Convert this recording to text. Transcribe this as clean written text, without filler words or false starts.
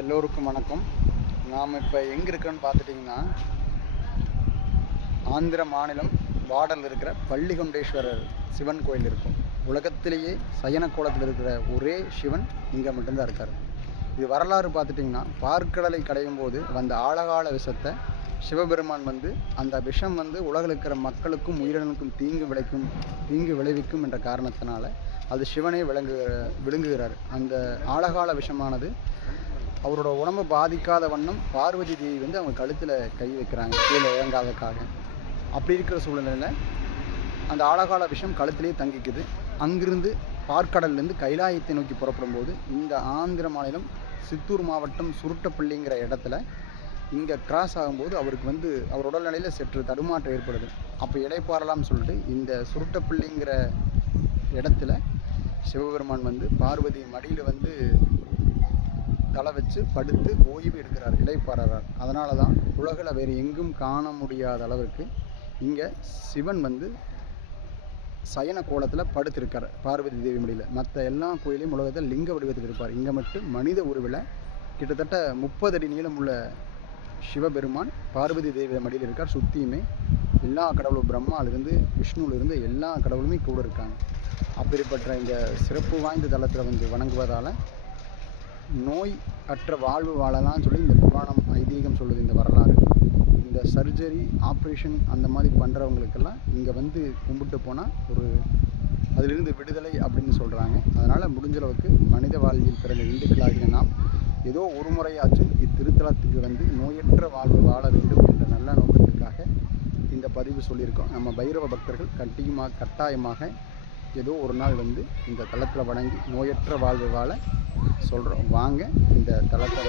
எல்லோருக்கும் வணக்கம். நாம் இப்போ எங்கே இருக்கோன்னு பார்த்துட்டிங்கன்னா, ஆந்திர மாநிலம் பார்டரில் இருக்கிற பள்ளிகொண்டேஸ்வரர் சிவன் கோயில் இருக்கும். உலகத்திலேயே சயன கோலத்தில் இருக்கிற ஒரே சிவன் இங்கே மட்டும்தான் இருக்கார். இது வரலாறு பார்த்துட்டிங்கன்னா, பார்க்கடலை கடையும் போது வந்த ஆழகால விஷத்தை சிவபெருமான் அந்த விஷம் உலகில் இருக்கிற மக்களுக்கும் உயிரினங்களுக்கும் தீங்கு விளைவிக்கும் என்ற காரணத்தினால அது சிவனே விழுங்குகிறார். அந்த ஆழகால விஷமானது அவரோட உடம்பை பாதிக்காத வண்ணம் பார்வதி தேவி அவங்க கழுத்தில் கை வைக்கிறாங்க, கீழே இறங்காதக்காக. அப்படி இருக்கிற சூழ்நிலையில் அந்த ஆழகால விஷம் கழுத்திலேயே தங்கிக்குது. அங்கிருந்து பார்க்கடல்லேருந்து கைலாயத்தை நோக்கி புறப்படும் போது இந்த ஆந்திர மாநிலம் சித்தூர் மாவட்டம் சுருட்டப்பள்ளிங்கிற இடத்துல இங்கே கிராஸ் ஆகும்போது அவருக்கு அவர் உடல்நிலையில் சற்று தடுமாற்றம் ஏற்படுது. அப்போ இடைப்பாறலாம்னு சொல்லிட்டு இந்த சுருட்டப்பள்ளிங்கிற இடத்துல சிவபெருமான் பார்வதி மடியில் தலை வச்சு படுத்து ஓய்வு எடுக்கிறார், இடைப்பாறார். அதனால தான் உலகில் வேறு எங்கும் காண முடியாத அளவிற்கு இங்கே சிவன் சயன கோலத்தில் படுத்திருக்கார் பார்வதி தேவி மடியில். மற்ற எல்லா கோயிலையும் உலகத்தில் லிங்க வடிவத்தில் இருப்பார். இங்கே மட்டும் மனித உருவில் கிட்டத்தட்ட 30 அடி நீளம் உள்ள சிவபெருமான் பார்வதி தேவி மடியில் இருக்கார். சுற்றியுமே எல்லா கடவுளும் பிரம்மாவிலிருந்து விஷ்ணுவிலிருந்து எல்லா கடவுளுமே கூட இருக்காங்க. அப்படிப்பட்ட இந்த சிறப்பு வாய்ந்த தலத்தில் வணங்குவதால் நோய் அற்ற வாழ்வு வாழலாம்னு சொல்லி இந்த புராணம் ஐதீகம் சொல்லுது. இந்த வரலாறு, இந்த சர்ஜரி ஆப்ரேஷன் அந்த மாதிரி பண்ணுறவங்களுக்கெல்லாம் இங்கே கும்பிட்டு போனால் அதிலிருந்து விடுதலை அப்படின்னு சொல்கிறாங்க. அதனால் முடிஞ்சளவுக்கு மனித வாழ்வில் பிறந்த இந்துக்களாகிய நாம் ஏதோ ஒரு முறையாச்சும் இத்திருத்தலத்துக்கு நோயற்ற வாழ்வு வாழ வேண்டும் என்ற நல்ல நோக்கத்திற்காக இந்த பதிவு சொல்லியிருக்கோம். நம்ம பைரவ பக்தர்கள் கட்டாயமாக ஏதோ ஒரு நாள் இந்த தலத்தில் வணங்கி நோயற்ற வாழ்வு வாழ சொல்கிறோம். வாங்க இந்த தலத்தை